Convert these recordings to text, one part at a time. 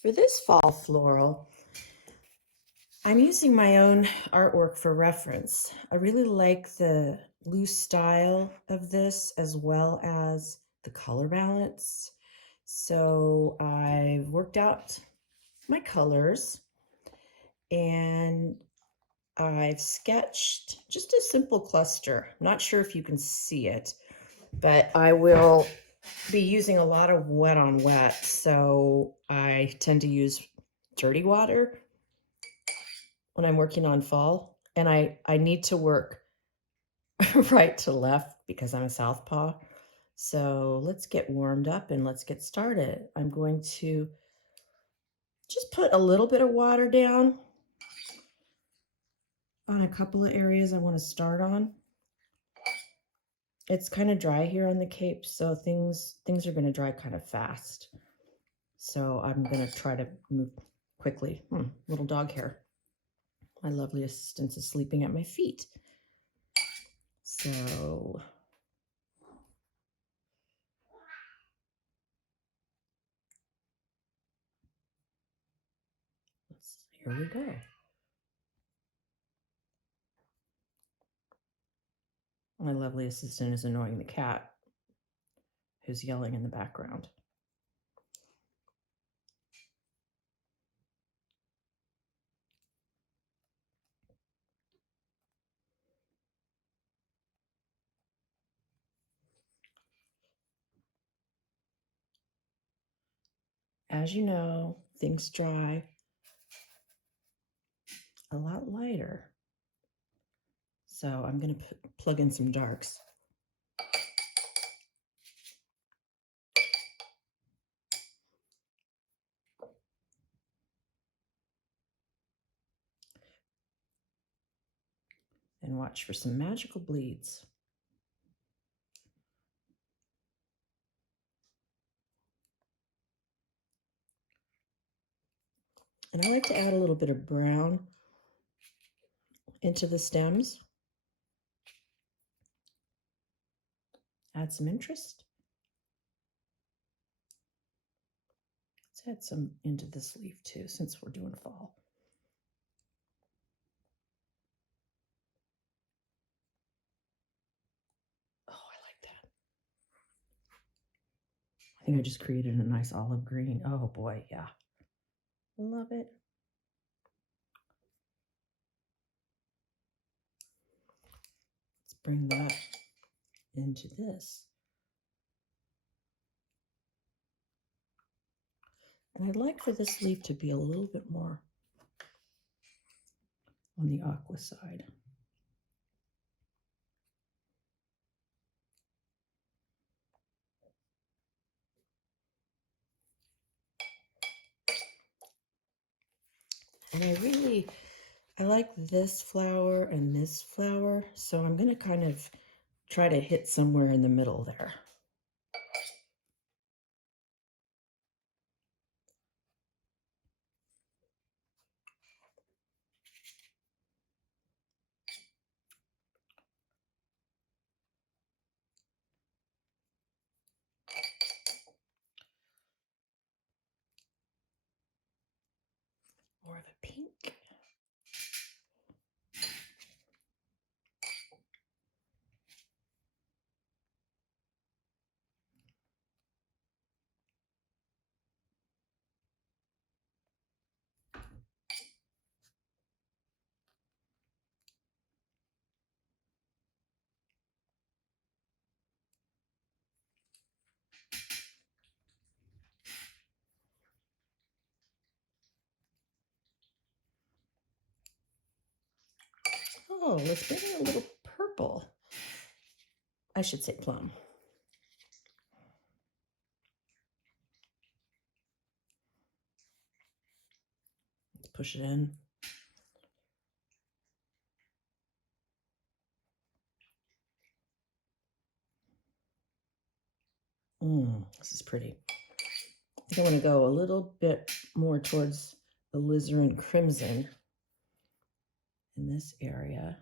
For this fall floral, I'm using my own artwork for reference. I really like the loose style of this as well as the color balance. So I've worked out my colors and I've sketched just a simple cluster. I'm not sure if you can see it, but I will be using a lot of wet on wet. So I tend to use dirty water when I'm working on fall, and I need to work right to left because I'm a southpaw. So let's get warmed up and let's get started. I'm going to just put a little bit of water down on a couple of areas I want to start on. It's kind of dry here on the Cape, so things are going to dry kind of fast. So I'm going to try to move quickly. Little dog hair. My lovely assistant is sleeping at my feet. So here we go. My lovely assistant is annoying the cat who's yelling in the background. As you know, things dry a lot lighter. So I'm going to plug in some darks. And watch for some magical bleeds. And I like to add a little bit of brown into the stems. Add some interest. Let's add some into this leaf too, since we're doing fall. Oh, I like that. I think I just created a nice olive green. Oh boy, yeah. Love it. Let's bring that into this. And I'd like for this leaf to be a little bit more on the aqua side. And I like this flower and this flower, so I'm going to kind of try to hit somewhere in the middle there. More of a pink. Oh, let's bring in a little purple. I should say plum. Let's push it in. This is pretty. I think I want to go a little bit more towards the alizarin crimson in this area.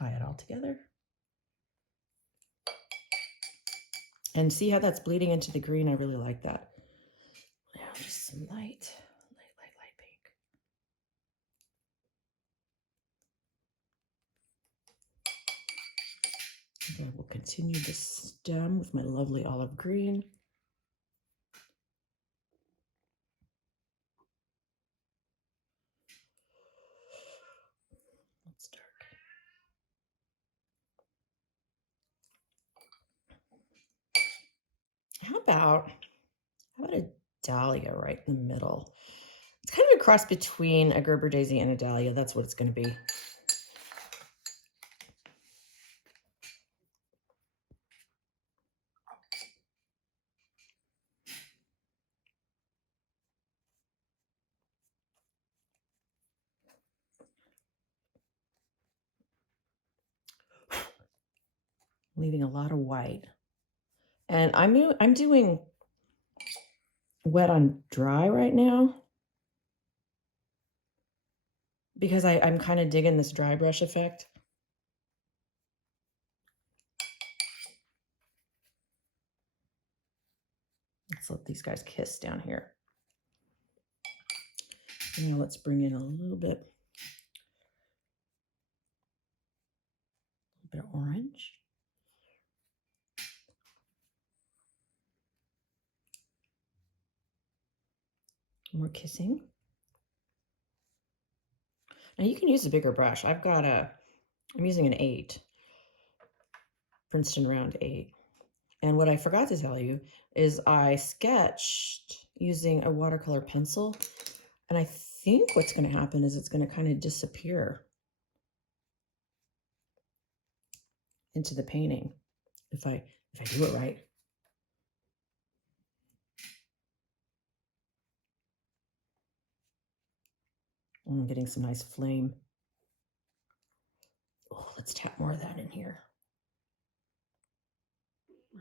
tie it all together. And see how that's bleeding into the green? I really like that. Now just some light pink. And I will continue the stem with my lovely olive green. Let's start. How about a dahlia right in the middle? It's kind of a cross between a Gerber daisy and a dahlia. That's what it's going to be. Leaving a lot of white. And I'm doing wet on dry right now because I'm kind of digging this dry brush effect. Let's let these guys kiss down here. Now let's bring in a little bit of orange. More kissing. Now you can use a bigger brush. I'm using an 8, Princeton round 8. And what I forgot to tell you is I sketched using a watercolor pencil. And I think what's going to happen is it's going to kind of disappear into the painting if I do it right. I'm getting some nice flame. Oh, let's tap more of that in here.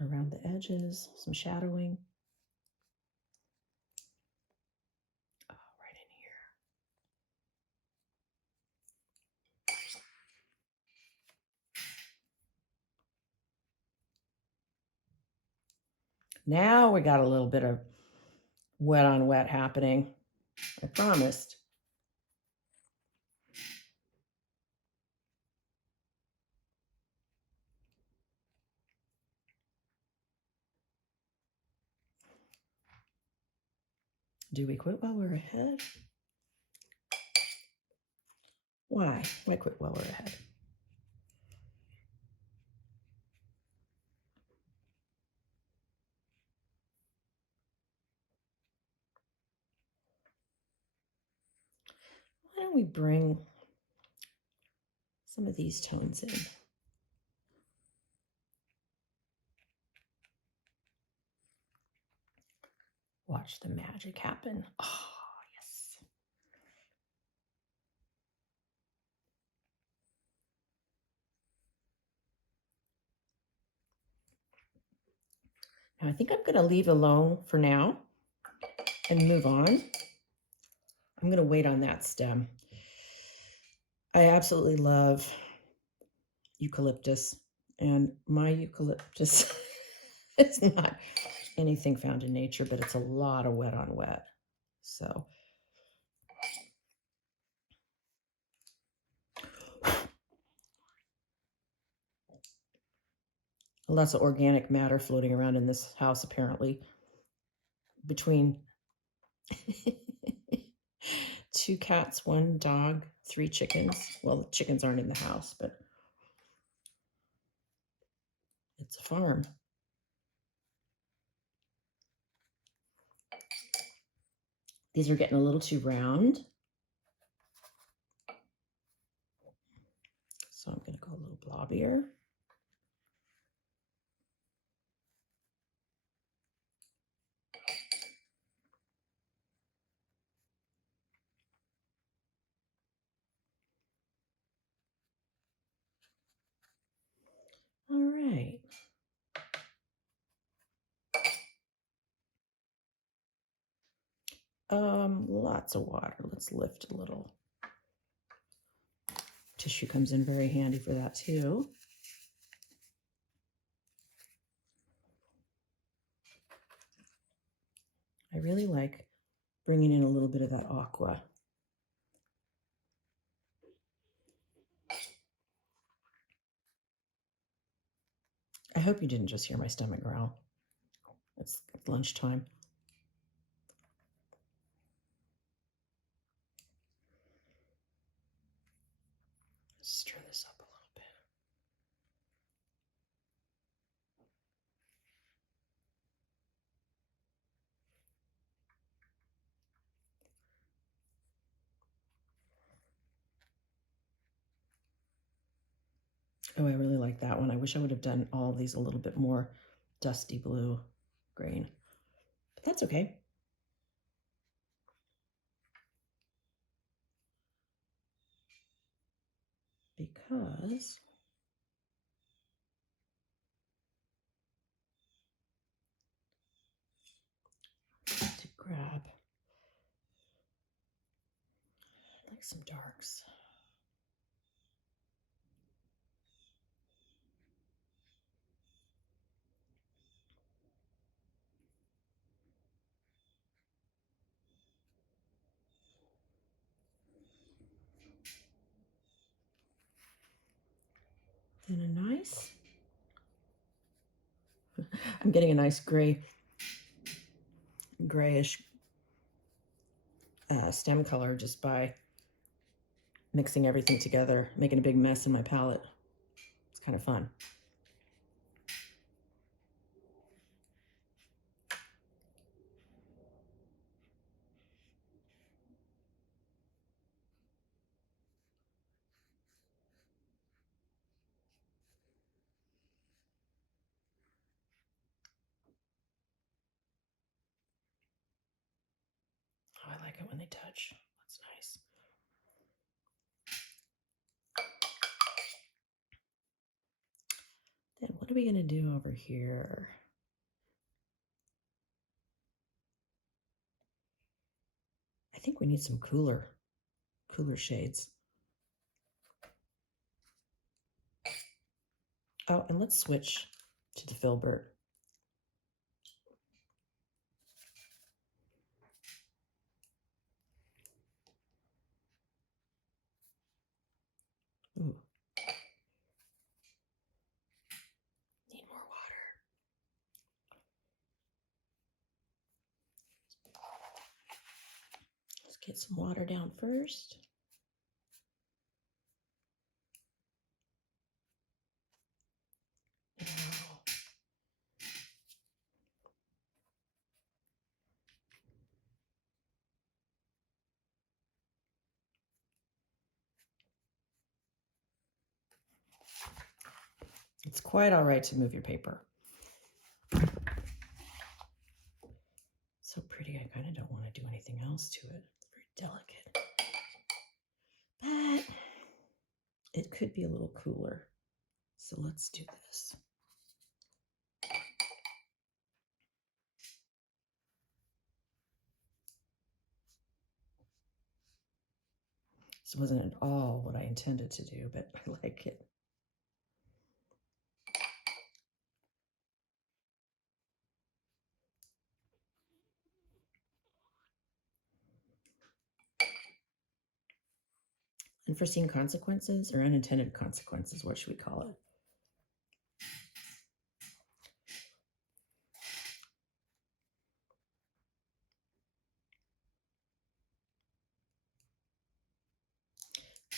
Around the edges, some shadowing. Oh, right in here. Now we got a little bit of wet on wet happening. I promised. Do we quit while we're ahead? Why? Why quit while we're ahead? Why don't we bring some of these tones in? Watch the magic happen. Oh, yes. Now I think I'm going to leave alone for now and move on. I'm going to wait on that stem. I absolutely love eucalyptus, and my eucalyptus it's not anything found in nature, but it's a lot of wet on wet. So lots of organic matter floating around in this house, apparently, between 2 cats, 1 dog, 3 chickens. Well, the chickens aren't in the house, but it's a farm. These are getting a little too round. So I'm going to go a little blobbier. All right. Lots of water. Let's lift a little. Tissue comes in very handy for that too. I really like bringing in a little bit of that aqua. I hope you didn't just hear my stomach growl. It's lunchtime. Stir this up a little bit. Oh, I really like that one. I wish I would have done all of these a little bit more dusty blue grain, but that's okay. Because to grab like some darks. And a nice, I'm getting a nice grayish stem color just by mixing everything together, making a big mess in my palette. It's kind of fun. Oh, I like it when they touch. That's nice. Then what are we going to do over here? I think we need some cooler shades. Oh, and let's switch to the filbert. Ooh. Need more water. Let's get some water down first. Now, it's quite all right to move your paper. So pretty, I kind of don't want to do anything else to it. It's very delicate. But it could be a little cooler. So let's do this. This wasn't at all what I intended to do, but I like it. Unforeseen consequences or unintended consequences, what should we call it?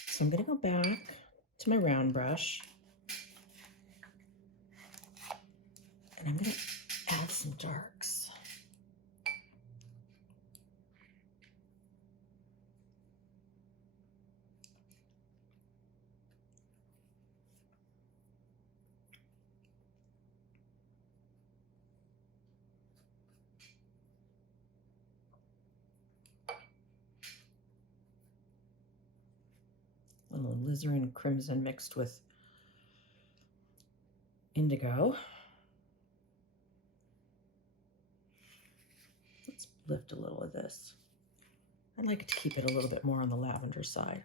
So I'm going to go back to my round brush and I'm going to add some darks. A little alizarin crimson mixed with indigo. Let's lift a little of this. I'd like to keep it a little bit more on the lavender side.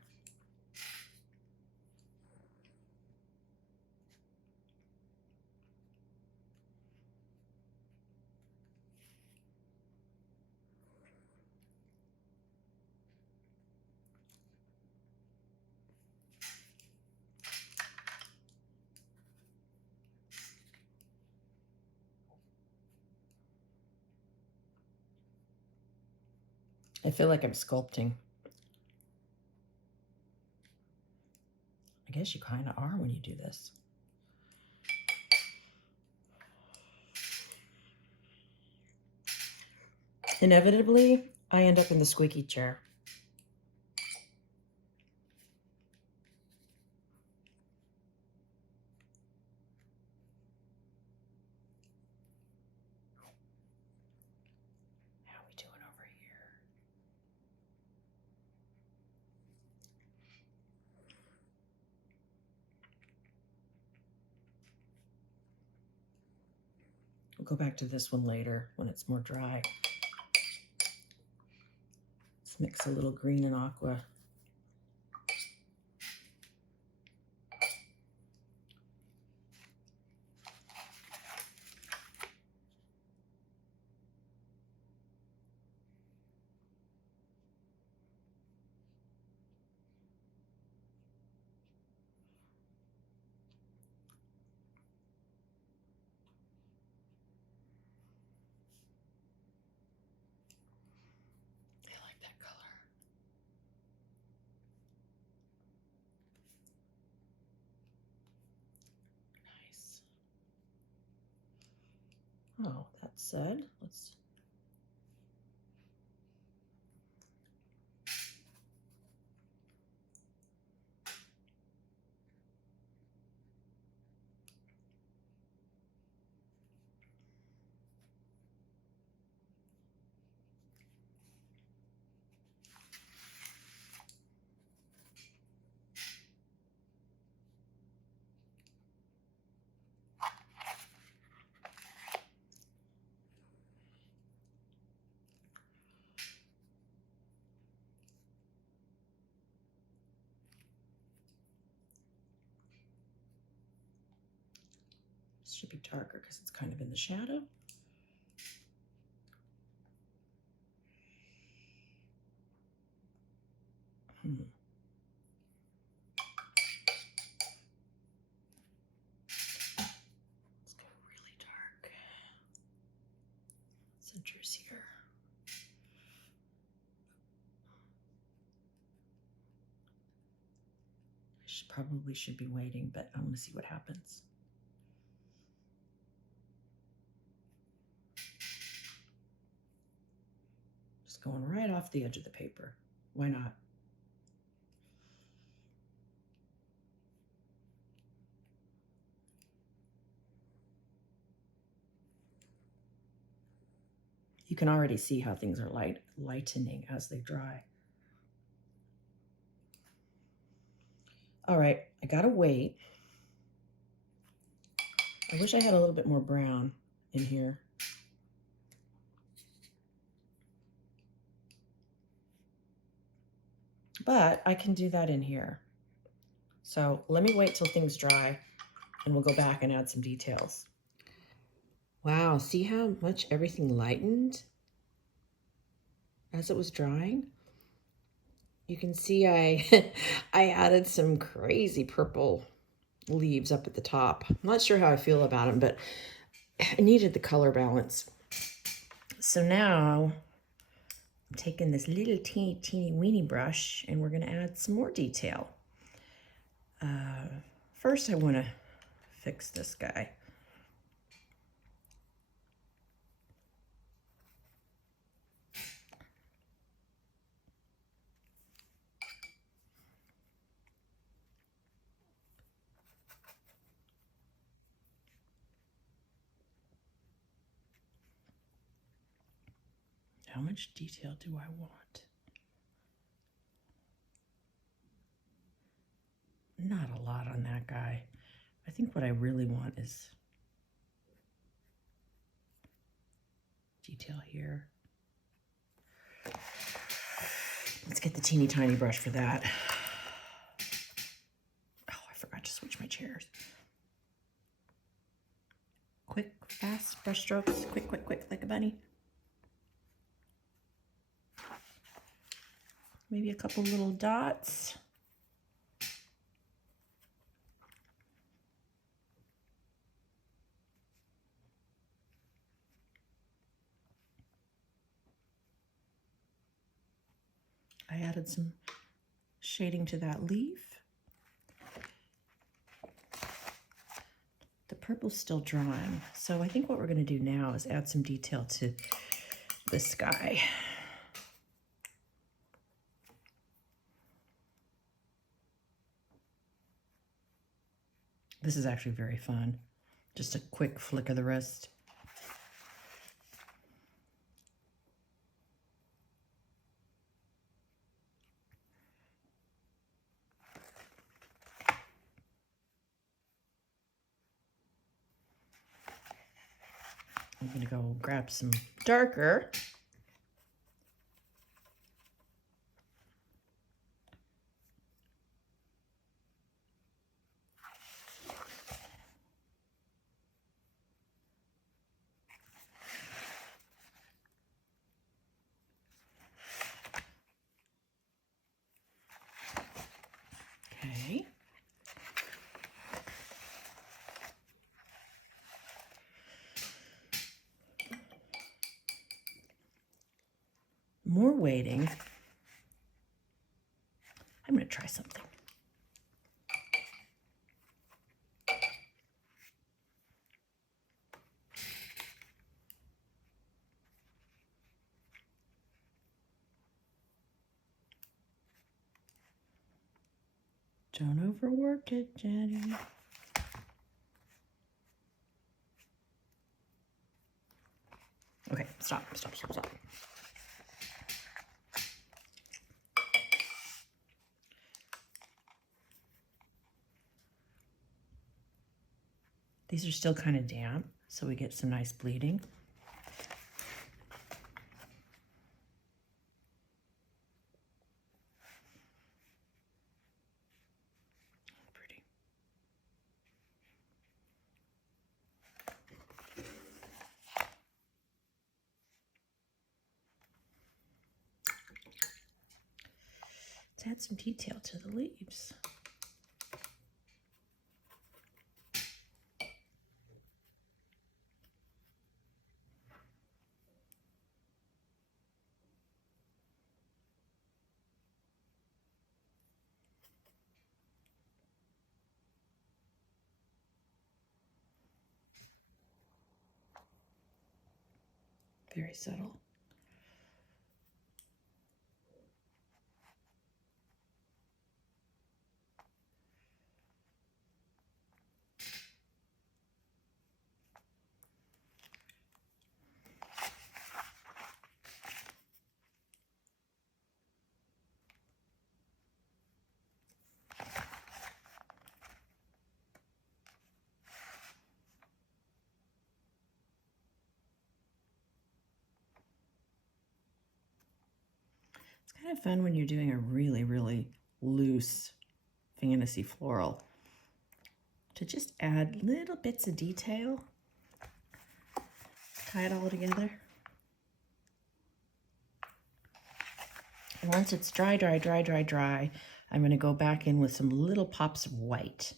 I feel like I'm sculpting. I guess you kind of are when you do this. Inevitably, I end up in the squeaky chair. How are we doing over here? We'll go back to this one later when it's more dry. Let's mix a little green and aqua. I like that color. Nice. Oh, that said, let's this should be darker because it's kind of in the shadow. Let's go really dark. Centers here. Probably should be waiting, but I'm gonna see what happens. Just going right off the edge of the paper. Why not? You can already see how things are lightening as they dry. All right, I gotta wait. I wish I had a little bit more brown in here. But I can do that in here. So let me wait till things dry and we'll go back and add some details. Wow, see how much everything lightened as it was drying? You can see I I added some crazy purple leaves up at the top. I'm not sure how I feel about them, but I needed the color balance. So now I'm taking this little teeny weeny brush and we're gonna add some more detail. First I wanna fix this guy. How much detail do I want? Not a lot on that guy. I think what I really want is detail here. Let's get the teeny tiny brush for that. Oh, I forgot to switch my chairs. Quick, fast brush strokes. Quick, quick, quick, like a bunny. Maybe a couple little dots. I added some shading to that leaf. The purple's still drying, so I think what we're going to do now is add some detail to the sky. This is actually very fun. Just a quick flick of the wrist. I'm going to go grab some darker. Okay. More waiting. I'm going to try something. Don't overwork it, Jenny. Okay, stop. These are still kind of damp, so we get some nice bleeding. Pretty. Let's add some detail to the leaves. Very subtle. It's kind of fun when you're doing a really, really loose fantasy floral to just add little bits of detail, tie it all together. And once it's dry, I'm going to go back in with some little pops of white.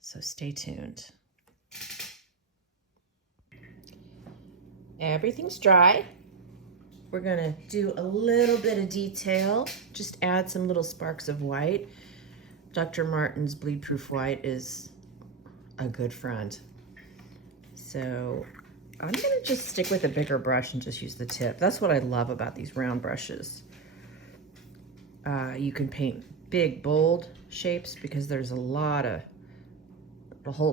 So stay tuned. Everything's dry. We're going to do a little bit of detail, just add some little sparks of white. Dr. Martin's Bleed Proof White is a good friend. So I'm going to just stick with a bigger brush and just use the tip. That's what I love about these round brushes. You can paint big, bold shapes because there's a whole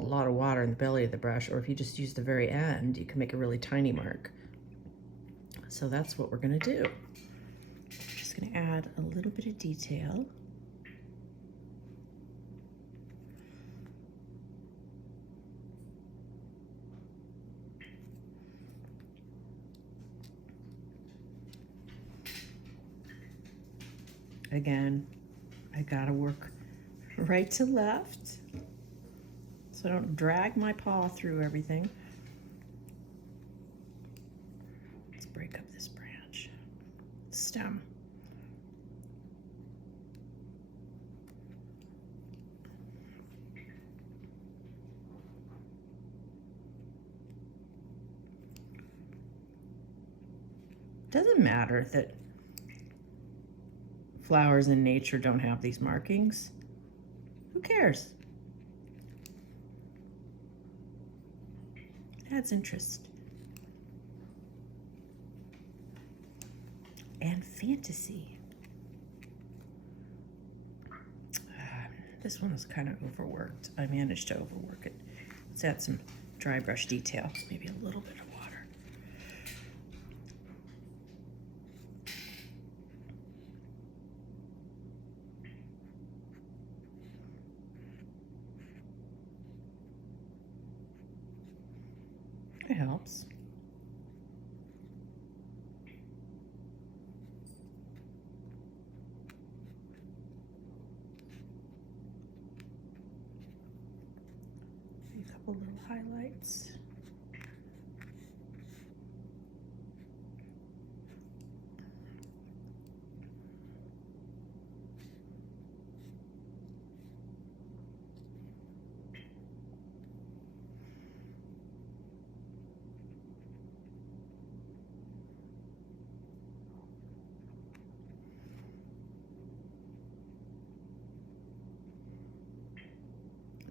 lot of water in the belly of the brush, or if you just use the very end, you can make a really tiny mark. So that's what we're going to do. Just going to add a little bit of detail. Again, I gotta work right to left so I don't drag my paw through everything. Let's break up this branch, stem. Doesn't matter that flowers in nature don't have these markings. Who cares? Adds interest. And fantasy. This one was kind of overworked. I managed to overwork it. Let's add some dry brush detail, maybe a little bit of water. It helps. A couple little highlights.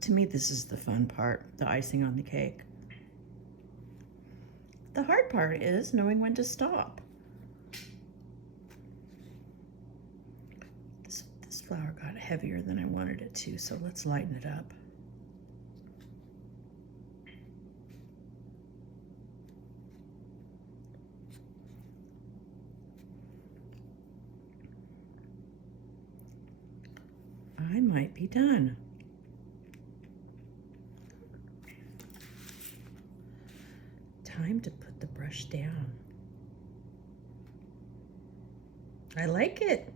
To me, this is the fun part, the icing on the cake. The hard part is knowing when to stop. This flower got heavier than I wanted it to, so let's lighten it up. I might be done. Time to put the brush down. I like it.